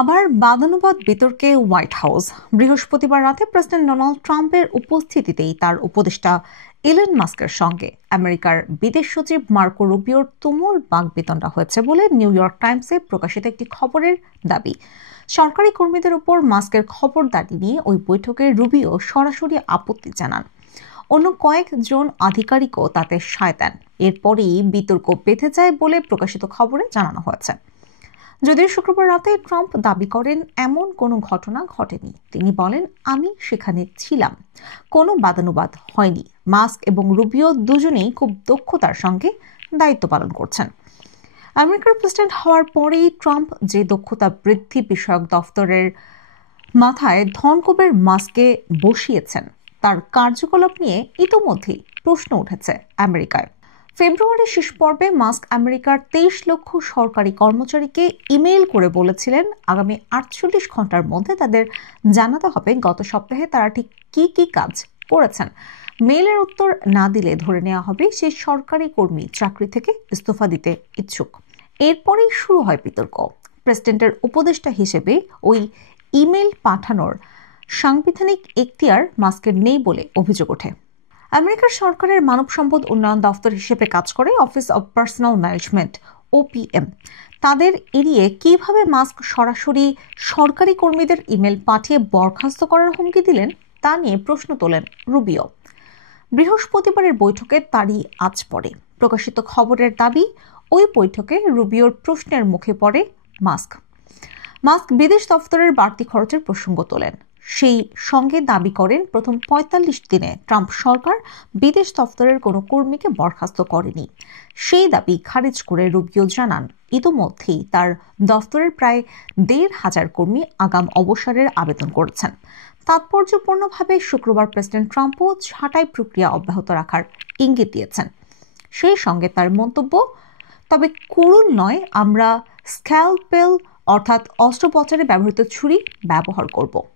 আবার বাদানুবাদ বিতর্কে white house. বৃহস্পতিবার রাতে প্রেসিডেন্ট ডোনাল্ড ট্রাম্পের উপস্থিতিতেই তার উপদেষ্টা ইলন মাস্কের সঙ্গে আমেরিকার বিদেশ সচিব মার্কো রুবিওর তুমুল বাকবিতণ্ডা হয়েছে বলে নিউ ইয়র্ক টাইমসে প্রকাশিত একটি খবরের দাবি। সরকারি কর্মীদের উপর মাস্কের খবরদারি নিয়ে ওই বৈঠকে রুবিও সরাসরি আপত্তি জানান। অন্য কয়েকজন আধিকারিকও তাতে সায় দেন। এরপরই বিতর্ক বেঁধে যায় বলে প্রকাশিত খবরে জানানো হয়েছে। যদিও শুক্রবার রাতে ট্রাম্প দাবি করেন এমন কোনো ঘটনা ঘটেনি। তিনি বলেন, আমি সেখানে ছিলাম, কোনো বাদানুবাদ হয়নি। মাস্ক এবং রুবিও দুজনেই খুব দক্ষতার সঙ্গে দায়িত্ব পালন করছেন। আমেরিকার প্রেসিডেন্ট হওয়ার পরেই ট্রাম্প যে দক্ষতা বৃদ্ধি বিষয়ক দফতরের মাথায় ধনকুবের মাস্ককে বসিয়েছেন, তার কার্যকলাপ নিয়ে ইতোমধ্যেই প্রশ্ন উঠেছে আমেরিকায়। ফেব্রুয়ারির শেষ পর্বে মাস্ক আমেরিকার 23 লক্ষ সরকারি কর্মচারীকে ইমেইল করে বলেছিলেন আগামী 48 ঘন্টার মধ্যে তাদের জানাতে হবে গত সপ্তাহে তারা ঠিক কি কাজ করেছেন। মেইলের উত্তর না দিলে ধরে নেওয়া হবে সেই সরকারি কর্মী চাকরি থেকে ইস্তফা দিতে ইচ্ছুক। এরপরেই শুরু হয় বিতর্ক। প্রেসিডেন্টের উপদেষ্টা হিসেবে ওই ইমেইল পাঠানোর সাংবিধানিক এখতিয়ার মাস্কের নেই বলে অভিযোগ ওঠে। আমেরিকার সরকারের মানব সম্পদ উন্নয়ন দফতর হিসেবে কাজ করে office of personal management OPM। তাদের এড়িয়ে কিভাবে মাস্ক সরাসরি সরকারি কর্মীদের ইমেল পাঠিয়ে বরখাস্ত করার হুমকি দিলেন তা নিয়ে প্রশ্ন তোলেন রুবিও। বৃহস্পতিবারের বৈঠকে তারই আঁচ পড়ে। প্রকাশিত খবরের দাবি, ওই বৈঠকে রুবিওর প্রশ্নের মুখে পড়ে মাস্ক বিদেশ দফতরের বাড়তি খরচের প্রসঙ্গ তোলেন। সেই সঙ্গে দাবি করেন প্রথম 45 দিনে ট্রাম্প সরকার বিদেশ দফতরের কোনো কর্মীকে বরখাস্ত করেনি। সেই দাবি খারিজ করে রুবিও জানান, ইতোমধ্যেই তার দফতরের প্রায় 1,500 কর্মী আগাম অবসরের আবেদন করেছেন। তাৎপর্যপূর্ণভাবে শুক্রবার প্রেসিডেন্ট ট্রাম্পও ছাঁটাই প্রক্রিয়া অব্যাহত রাখার ইঙ্গিত দিয়েছেন। সেই সঙ্গে তার মন্তব্য, তবে কুড়ুল নয়, আমরা স্ক্যালপেল অর্থাৎ অস্ত্রোপচারে ব্যবহৃত ছুরি ব্যবহার করব।